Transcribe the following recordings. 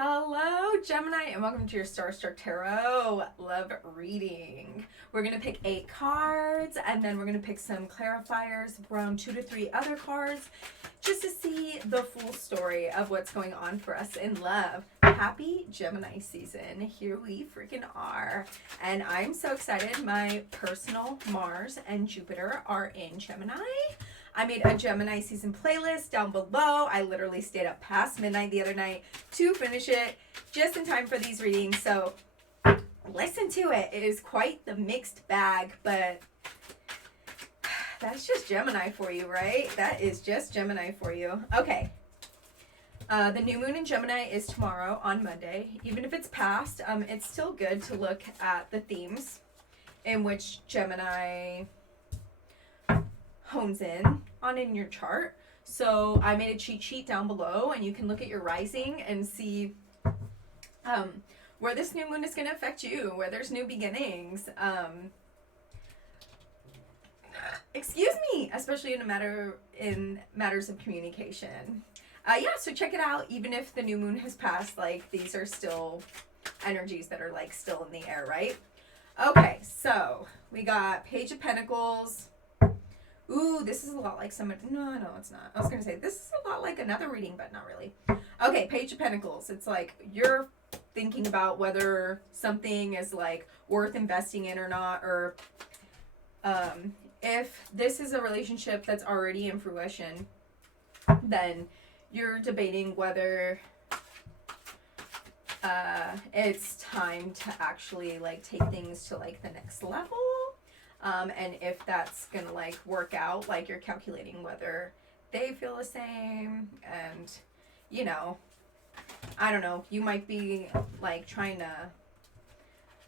Hello, Gemini, and welcome to your Star Tarot love reading. We're going to pick 8 cards, and then we're going to pick some clarifiers, around 2 to 3 other cards, just to see the full story of what's going on for us in love. Happy Gemini season. Here we freaking are. And I'm so excited. My personal Mars and Jupiter are in Gemini. I made a Gemini season playlist down below. I literally stayed up past midnight the other night to finish it just in time for these readings. So listen to it. It is quite the mixed bag, but that's just Gemini for you, right? That is just Gemini for you. Okay. The new moon in Gemini is tomorrow on Monday. Even if it's past, it's still good to look at the themes in which Gemini hones in on in your chart. So I made a cheat sheet down below, and you can look at your rising and see where this new moon is going to affect you, where there's new beginnings. Excuse me, especially in matters of communication. Yeah, so check it out. Even if the new moon has passed, like, these are still energies that are like still in the air, right? Okay, so we got Page of Pentacles. Ooh, this is a lot like no, it's not. I was going to say, this is a lot like another reading, but not really. Okay, Page of Pentacles. It's like you're thinking about whether something is, like, worth investing in or not, or if this is a relationship that's already in fruition, then you're debating whether it's time to actually, like, take things to, like, the next level. And if that's gonna, like, work out, like, you're calculating whether they feel the same, and, you know, I don't know, you might be, like, trying to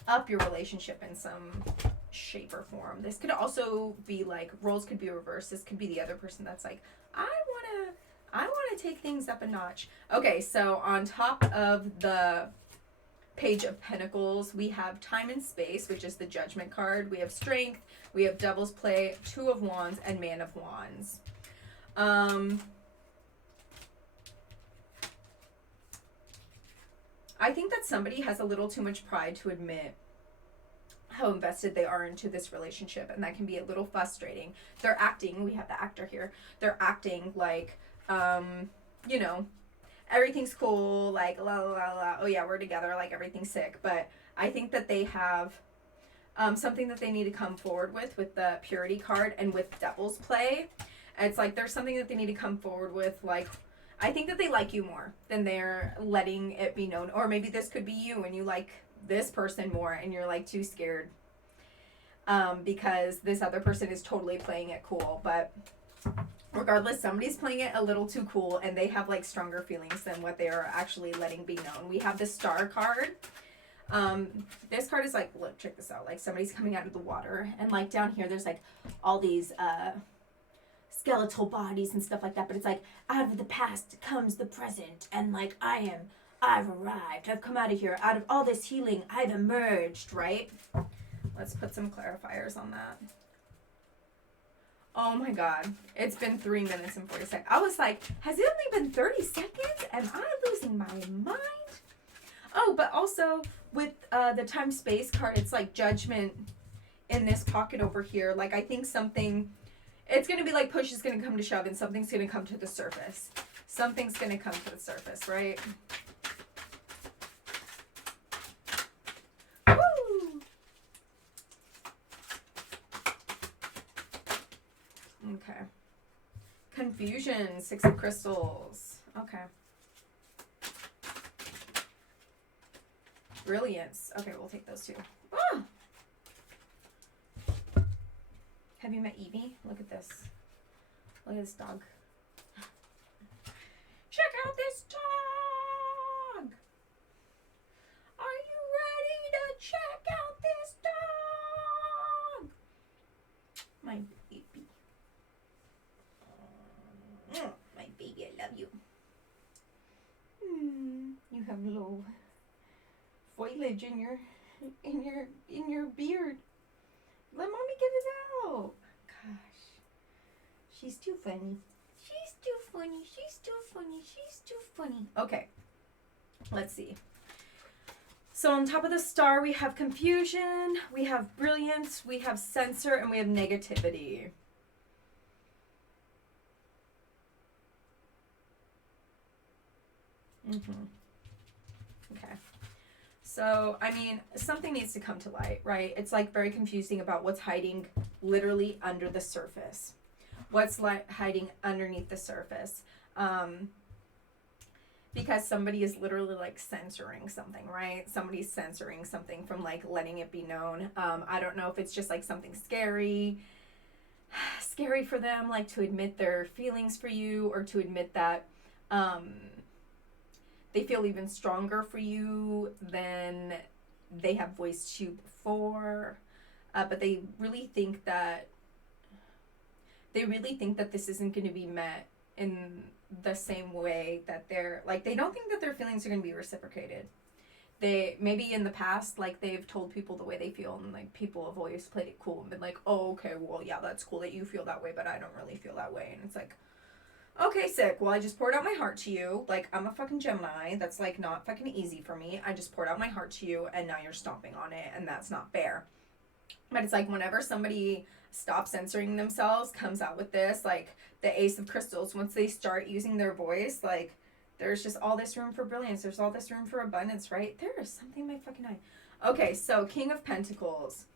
up your relationship in some shape or form. This could also be, like, roles could be reversed. This could be the other person that's like, I wanna take things up a notch. Okay, so on top of the Page of Pentacles, we have Time and Space, which is the Judgment card. We have Strength, we have Devil's Play, Two of Wands, and Man of Wands. I think that somebody has a little too much pride to admit how invested they are into this relationship, and that can be a little frustrating. They're acting, we have the actor here, they're acting like, you know, everything's cool, like, la la la la, oh yeah, we're together, like, everything's sick. But I think that they have something that they need to come forward with the Purity card and with Devil's Play. And it's like there's something that they need to come forward with, like, I think that they like you more than they're letting it be known. Or maybe this could be you and you like this person more and you're, like, too scared because this other person is totally playing it cool. But regardless, somebody's playing it a little too cool, and they have, like, stronger feelings than what they are actually letting be known. We have the Star card. This card is like, look, check this out. Like, somebody's coming out of the water, and, like, down here there's, like, all these skeletal bodies and stuff like that. But it's like, out of the past comes the present, and, like, I've arrived. I've come out of here. Out of all this healing, I've emerged, right? Let's put some clarifiers on that. Oh my god. It's been 3 minutes and 40 seconds. I was like, has it only been 30 seconds? Am I losing my mind? Oh, but also with the Time-Space card, it's like Judgment in this pocket over here. Like, I think something, it's going to be like push is going to come to shove, and something's going to come to the surface. Something's going to come to the surface, right? Okay. Confusion, 6 of Crystals. Okay. Brilliance. Okay, we'll take those 2. Ah! Have you met Evie? Look at this. Look at this dog. Check out this dog! Are you ready to check out this dog? My baby. My baby, I love you. You have little foliage in your beard. Let mommy get it out. Gosh, she's too funny. She's too funny. She's too funny. She's too funny. Okay. Let's see. So on top of the star, we have confusion, we have brilliance, we have censor, and we have negativity. Okay. So, I mean, something needs to come to light, right? It's like very confusing about what's hiding literally under the surface. What's hiding underneath the surface. Because somebody is literally like censoring something, right? Somebody's censoring something from like letting it be known. I don't know if it's just like something scary for them, like to admit their feelings for you, or to admit that they feel even stronger for you than they have voiced to you before. But they really think that this isn't going to be met in the same way that they don't think that their feelings are going to be reciprocated. They, maybe in the past, like, they've told people the way they feel, and like people have always played it cool and been like, oh, okay, well, yeah, that's cool that you feel that way, but I don't really feel that way. And it's like, okay, sick, well, I just poured out my heart to you. Like, I'm a fucking Gemini. That's like not fucking easy for me. I just poured out my heart to you, and now you're stomping on it, and that's not fair. But it's like, whenever somebody stops censoring themselves, comes out with this, like the Ace of Crystals, once they start using their voice, like, there's just all this room for brilliance. There's all this room for abundance, right? There is something in my fucking eye. Okay, so King of Pentacles,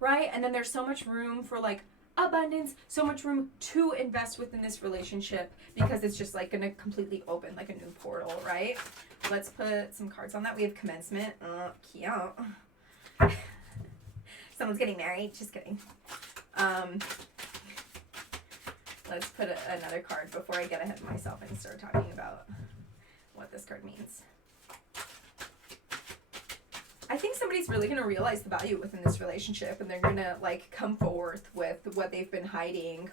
right? And then there's so much room for like abundance, so much room to invest within this relationship, because it's just like gonna completely open like a new portal, right? Let's put some cards on that. We have commencement. Cute. Someone's getting married. Just kidding. Let's put another card before I get ahead of myself and start talking about what this card means. I think somebody's really going to realize the value within this relationship, and they're going to like come forth with what they've been hiding.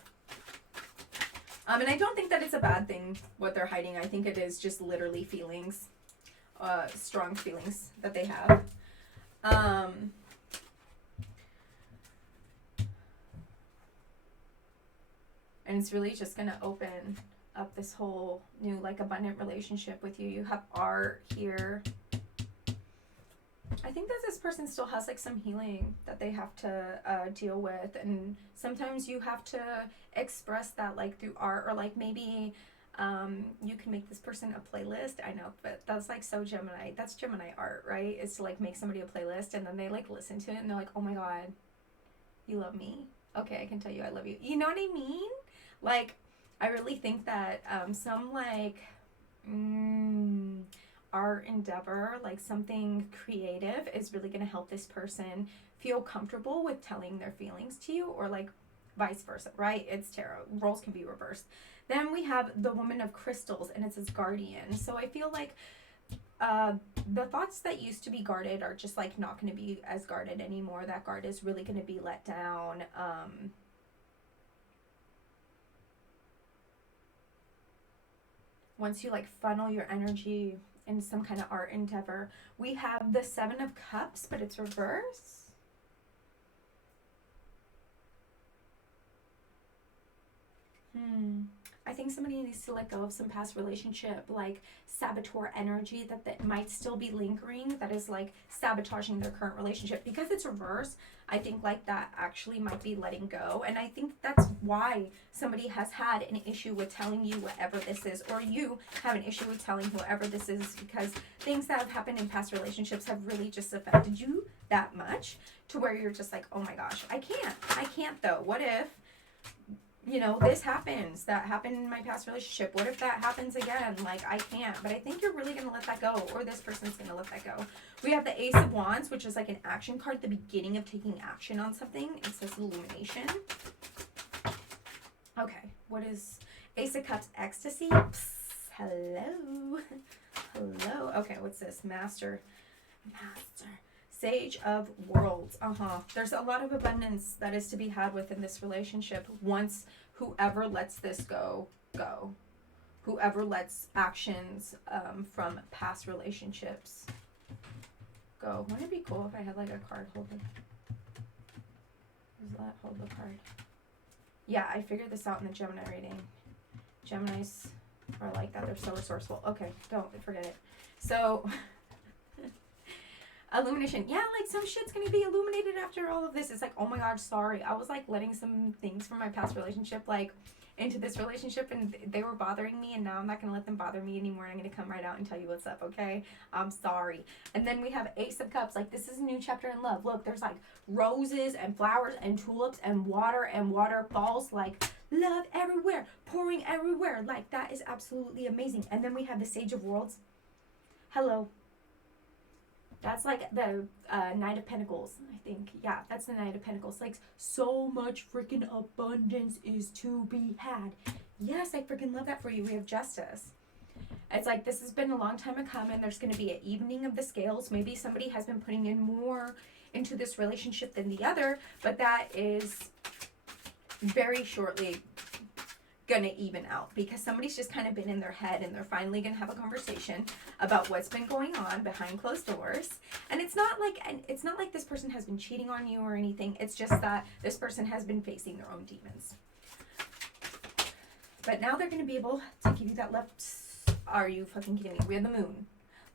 And I don't think that it's a bad thing what they're hiding. I think it is just literally feelings, strong feelings that they have. And it's really just going to open up this whole new, like, abundant relationship with you. You have art here. I think that this person still has, like, some healing that they have to deal with. And sometimes you have to express that, like, through art. Or, like, maybe you can make this person a playlist. I know, but that's, like, so Gemini. That's Gemini art, right? It's to, like, make somebody a playlist. And then they, like, listen to it. And they're like, oh, my God, you love me? Okay, I can tell you I love you. You know what I mean? Like, I really think that some, like, art endeavor, like something creative, is really going to help this person feel comfortable with telling their feelings to you, or, like, vice versa, right? It's tarot. Roles can be reversed. Then we have the Woman of Crystals, and it says guardian. So I feel like the thoughts that used to be guarded are just, like, not going to be as guarded anymore. That guard is really going to be let down. Once you, like, funnel your energy in some kind of art endeavor. We have the Seven of Cups, but it's reverse. I think somebody needs to let go of some past relationship, like saboteur energy that might still be lingering, that is, like, sabotaging their current relationship. Because it's reverse, I think, like, that actually might be letting go. And I think that's why somebody has had an issue with telling you whatever this is, or you have an issue with telling whoever this is, because things that have happened in past relationships have really just affected you that much to where you're just like, oh my gosh, I can't though. What if, you know, this happens, that happened in my past relationship? What if that happens again? Like, I can't. But I think you're really going to let that go, or this person's going to let that go. We have the Ace of Wands, which is like an action card, the beginning of taking action on something. It says illumination. Okay, what is Ace of Cups? Ecstasy. Psst, hello. Hello. Okay, what's this? Master. Sage of Worlds. There's a lot of abundance that is to be had within this relationship once whoever lets this go. Whoever lets actions from past relationships go. Wouldn't it be cool if I had, like, a card holder? Does that hold the card? Yeah, I figured this out in the Gemini reading. Geminis are like that. They're so resourceful. Okay, don't forget it. So, illumination. Yeah, like some shit's gonna be illuminated after all of this. It's like, oh my god, sorry. I was like letting some things from my past relationship like into this relationship and they were bothering me, and now I'm not gonna let them bother me anymore. I'm gonna come right out and tell you what's up, okay? I'm sorry. And then we have Ace of Cups. Like, this is a new chapter in love. Look, there's like roses and flowers and tulips and waterfalls, like love everywhere, pouring everywhere. Like, that is absolutely amazing. And then we have the Sage of Worlds. Hello. That's like the Knight of Pentacles, I think. Yeah, that's the Knight of Pentacles. Like, so much freaking abundance is to be had. Yes, I freaking love that for you. We have Justice. It's like, this has been a long time coming. There's going to be an evening of the scales. Maybe somebody has been putting in more into this relationship than the other, but that is very shortly gonna even out, because somebody's just kind of been in their head and they're finally gonna have a conversation about what's been going on behind closed doors. And it's not like this person has been cheating on you or anything. It's just that this person has been facing their own demons, but now they're gonna be able to give you that left. Are you fucking kidding me? We have the moon.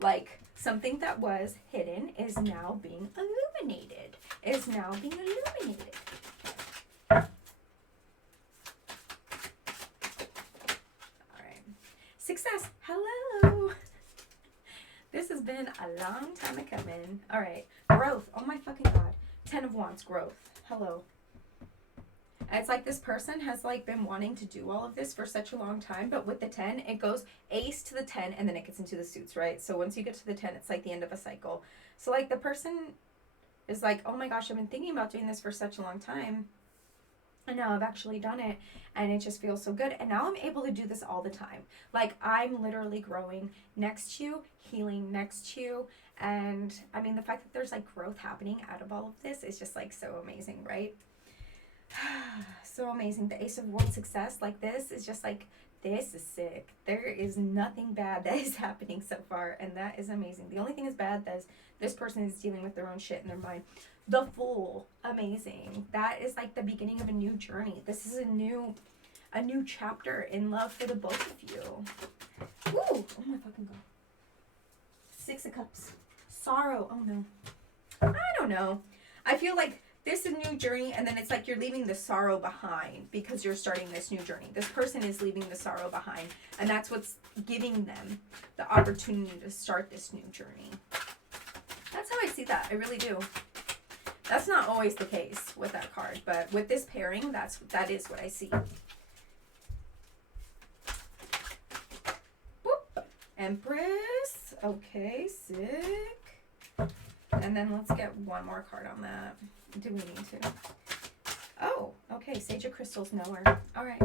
Like, something that was hidden is now being illuminated. Success. Hello. This has been a long time coming. All right. Growth. Oh my fucking god. 10 of Wands. Growth. Hello. It's like this person has like been wanting to do all of this for such a long time, but with the 10, it goes ace to the 10 and then it gets into the suits, right? So once you get to the 10, it's like the end of a cycle. So like the person is like, oh my gosh, I've been thinking about doing this for such a long time. And now I've actually done it and it just feels so good. And now I'm able to do this all the time. Like, I'm literally growing next to you, healing next to you. And I mean, the fact that there's like growth happening out of all of this is just like so amazing, right? So amazing. The Ace of World Success, like, this is just like, this is sick. There is nothing bad that is happening so far, and that is amazing. The only thing is bad that is this person is dealing with their own shit in their mind. The Fool, amazing. That is like the beginning of a new journey. This is a new chapter in love for the both of you. Woo! Oh my fucking god. 6 of Cups. Sorrow. Oh no. I don't know. I feel like this is a new journey, and then it's like you're leaving the sorrow behind because you're starting this new journey. This person is leaving the sorrow behind, and that's what's giving them the opportunity to start this new journey. That's how I see that. I really do. That's not always the case with that card, but with this pairing, that is what I see. Boop. Empress. Okay, sick. And then let's get one more card on that. Do we need to? Oh, okay. Sage of Crystals, nowhere. All right.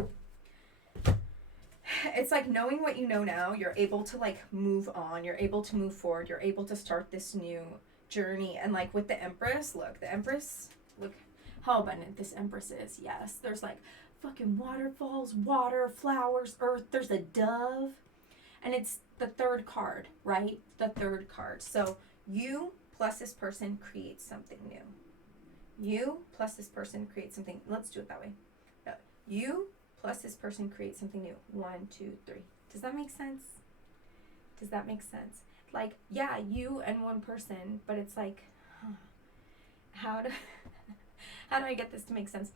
It's like knowing what you know now, you're able to like move on. You're able to move forward. You're able to start this new journey. And like with the Empress, look how abundant this Empress is. Yes, there's like fucking waterfalls, water, flowers, earth. There's a dove. And it's the third card, right? The third card. So you plus this person creates something new. You plus this person creates something. Let's do it that way. You plus this person creates something new. 1, 2, 3. Does that make sense? Does that make sense? Like, yeah, you and one person, but it's like, how do I get this to make sense?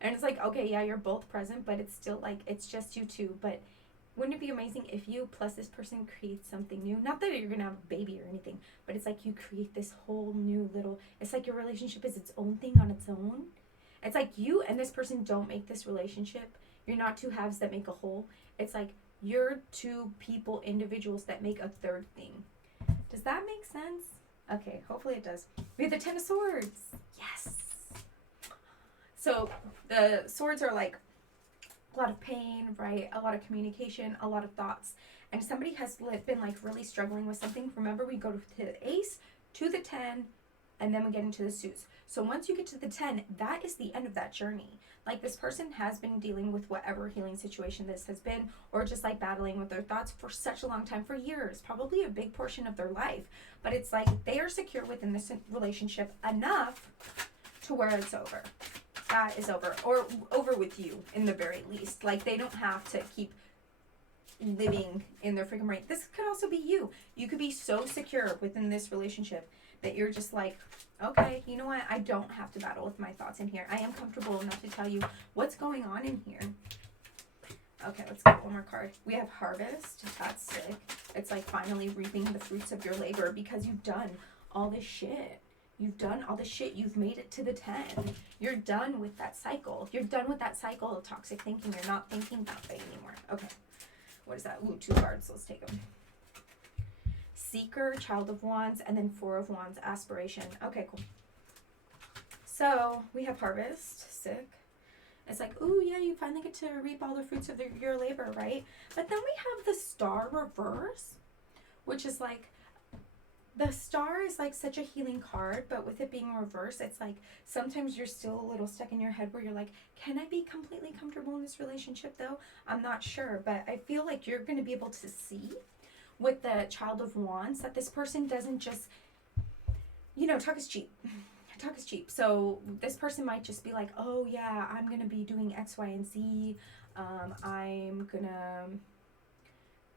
And it's like, okay, yeah, you're both present, but it's still like, it's just you two. But wouldn't it be amazing if you plus this person creates something new? Not that you're going to have a baby or anything, but it's like you create this whole new little, it's like your relationship is its own thing on its own. It's like you and this person don't make this relationship. You're not two halves that make a whole. It's like you're two people, individuals that make a third thing. Does that make sense? Okay, hopefully it does. We have the 10 of Swords. Yes. So the swords are like a lot of pain, right? A lot of communication, a lot of thoughts. And somebody has been like really struggling with something. Remember, we go to the ace, to the 10, and then we get into the suits. So once you get to the 10, that is the end of that journey. Like, this person has been dealing with whatever healing situation this has been, or just like battling with their thoughts for such a long time, for years, probably a big portion of their life. But it's like they are secure within this relationship enough to where it's over. That is over, or over with you in the very least. Like, they don't have to keep living in their freaking brain. This could also be you. You could be so secure within this relationship that you're just like, okay, you know what? I don't have to battle with my thoughts in here. I am comfortable enough to tell you what's going on in here. Okay, let's get one more card. We have Harvest. That's sick. It's like finally reaping the fruits of your labor because you've done all this shit. You've done all this shit. You've made it to the 10. You're done with that cycle. You're done with that cycle of toxic thinking. You're not thinking that way anymore. Okay. What is that? Ooh, 2 cards. Let's take them. Seeker, Child of Wands, and then 4 of Wands, Aspiration. Okay, cool. So we have Harvest. Sick. It's like, ooh, yeah, you finally get to reap all the fruits of your labor, right? But then we have the Star reverse, which is like, the Star is like such a healing card, but with it being reversed, it's like sometimes you're still a little stuck in your head where you're like, can I be completely comfortable in this relationship though? I'm not sure, but I feel like you're going to be able to see with the Child of Wands that this person doesn't just, you know, talk is cheap. Talk is cheap. So this person might just be like, oh yeah, I'm going to be doing X, Y, and Z. I'm going to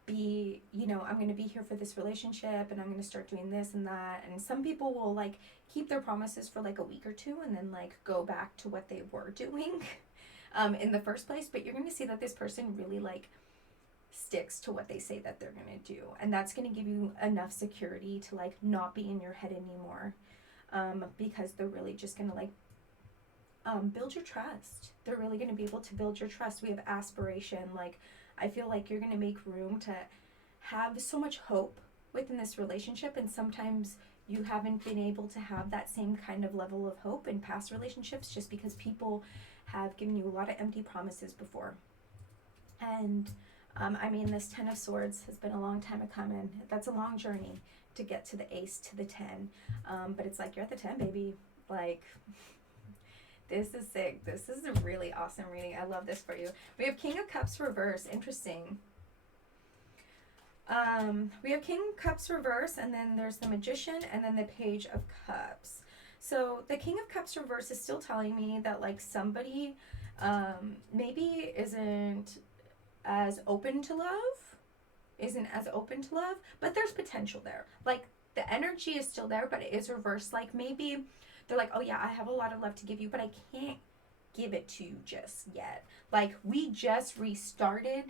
be, you know, I'm going to be here for this relationship and I'm going to start doing this and that. And some people will like keep their promises for like a week or two and then like go back to what they were doing in the first place. But you're going to see that this person really like sticks to what they say that they're going to do. And that's going to give you enough security to like not be in your head anymore. Because they're really just going to like build your trust. They're really going to be able to build your trust. We have Aspiration. Like, I feel like you're going to make room to have so much hope within this relationship. And sometimes you haven't been able to have that same kind of level of hope in past relationships just because people have given you a lot of empty promises before. And I mean, this 10 of Swords has been a long time coming. That's a long journey to get to the Ace to the 10. But it's like, you're at the 10, baby. Like, this is sick. This is a really awesome reading. I love this for you. We have King of Cups reverse. Interesting. We have King of Cups reverse, and then there's the Magician, and then the Page of Cups. So the King of Cups reverse is still telling me that like somebody maybe isn't as open to love, but there's potential there. Like, the energy is still there, but it is reversed. Like, maybe they're like, oh yeah, I have a lot of love to give you, but I can't give it to you just yet. Like, we just restarted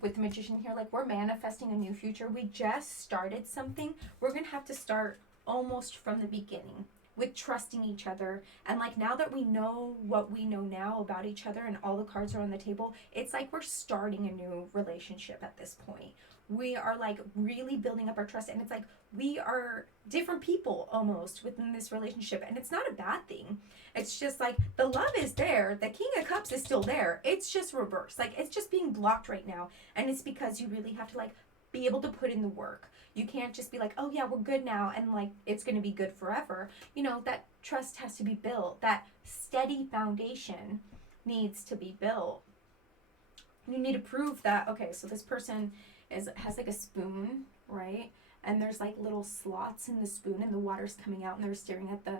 with the Magician here. Like, we're manifesting a new future. We just started something. We're gonna have to start almost from the beginning with trusting each other. And like, now that we know what we know now about each other and all the cards are on the table, it's like we're starting a new relationship at this point. We are like really building up our trust, and it's like we are different people almost within this relationship, and it's not a bad thing. It's just like the love is there. The King of Cups is still there. It's just reversed. Like, it's just being blocked right now, and it's because you really have to like be able to put in the work. You can't just be like, oh yeah, we're good now, and like it's going to be good forever. You know, that trust has to be built. That steady foundation needs to be built. You need to prove that, okay, so this person has like a spoon, right? And there's like little slots in the spoon, and the water's coming out, and they're staring at the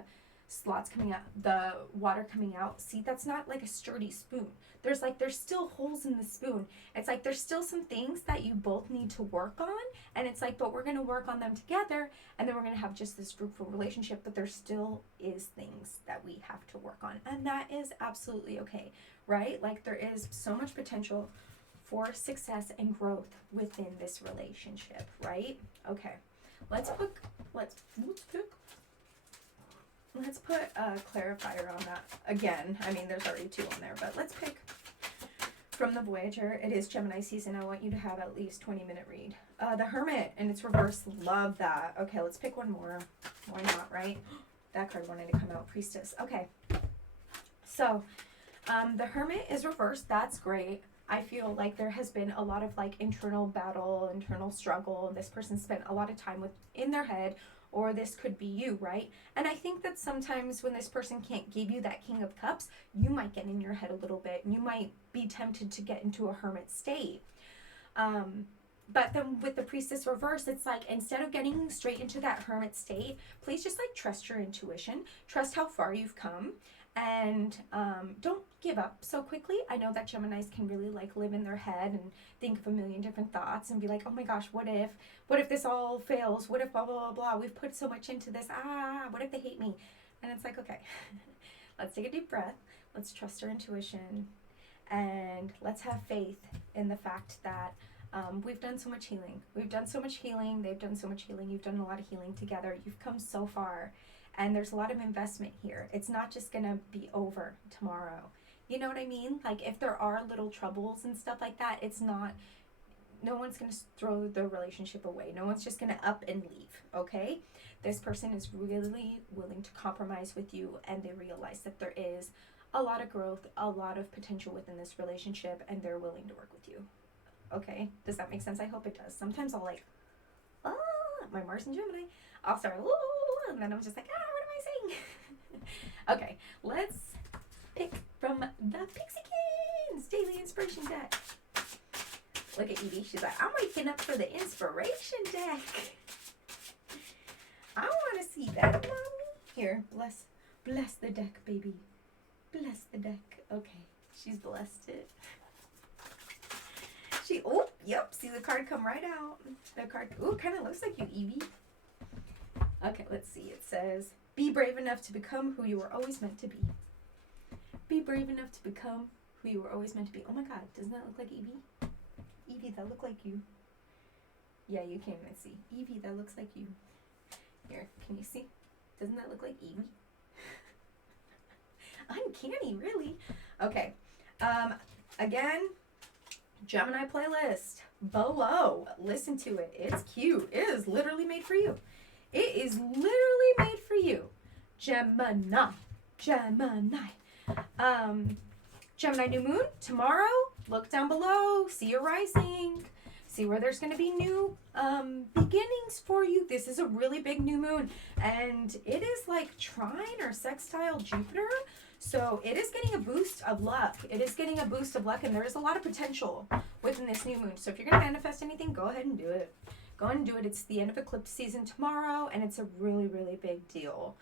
slots coming out, the water coming out. See, that's not like a sturdy spoon. There's still holes in the spoon. It's like there's still some things that you both need to work on, and it's like, but we're going to work on them together, and then we're going to have just this fruitful relationship. But there still is things that we have to work on, and that is absolutely okay, right? Like, there is so much potential for success and growth within this relationship, right? Okay, let's put a clarifier on that again. I mean, there's already 2 on there, but let's pick from the Voyager. It is Gemini season. I want you to have at least 20-minute read. The Hermit, and it's reversed. Love that. Okay, let's pick one more. Why not, right? That card wanted to come out. Priestess. Okay, so the Hermit is reversed. That's great. I feel like there has been a lot of like internal battle, internal struggle. This person spent a lot of time in their head, or this could be you, right? And I think that sometimes when this person can't give you that King of Cups, you might get in your head a little bit, and you might be tempted to get into a hermit state. But then with the Priestess reverse, it's like, instead of getting straight into that hermit state, please just like trust your intuition, trust how far you've come, And don't give up so quickly. I know that Geminis can really like live in their head and think of a million different thoughts and be like, oh my gosh, what if this all fails? What if blah, blah, blah, blah? We've put so much into this. What if they hate me? And it's like, okay, let's take a deep breath. Let's trust our intuition. And let's have faith in the fact that we've done so much healing. We've done so much healing. They've done so much healing. You've done a lot of healing together. You've come so far. And there's a lot of investment here. It's not just going to be over tomorrow. You know what I mean? Like, if there are little troubles and stuff like that, it's not, no one's going to throw the relationship away. No one's just going to up and leave, okay? This person is really willing to compromise with you, and they realize that there is a lot of growth, a lot of potential within this relationship, and they're willing to work with you. Okay? Does that make sense? I hope it does. Sometimes I'll like, my Mars and Gemini, I'll start, and then I'm just like, what am I saying? Okay, let's pick from the Pixie Daily Inspiration deck. Look at Evie. She's like, I'm waking up for the inspiration deck. I want to see that, mommy. Here, bless the deck, baby. Bless the deck. Okay, she's blessed it. Yep, see the card come right out. The card, kind of looks like you, Evie. Okay, let's see. It says, be brave enough to become who you were always meant to be. Be brave enough to become who you were always meant to be. Oh my God, doesn't that look like Evie? Evie, that look like you. Yeah, you can't even see. Evie, that looks like you. Here, can you see? Doesn't that look like Evie? Uncanny, really. Okay. Again, Gemini playlist below. Listen to it. It's cute. It is literally made for you. It is literally made for you. Gemini. Gemini new moon tomorrow. Look down below. See your rising. See where there's going to be new beginnings for you. This is a really big new moon, and it is like trine or sextile Jupiter. So it is getting a boost of luck. It is getting a boost of luck, and there is a lot of potential within this new moon. So if you're going to manifest anything, go ahead and do it. Go ahead and do it. It's the end of eclipse season tomorrow, and it's a really big deal.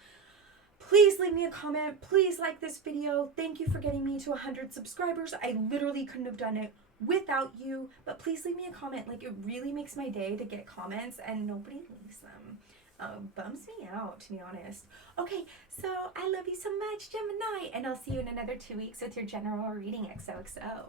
Please leave me a comment. Please like this video. Thank you for getting me to 100 subscribers. I literally couldn't have done it without you, but please leave me a comment. Like, it really makes my day to get comments, and nobody leaves them. Bums me out, to be honest. Okay, so I love you so much, Gemini, and I'll see you in another 2 weeks with your general reading. XOXO.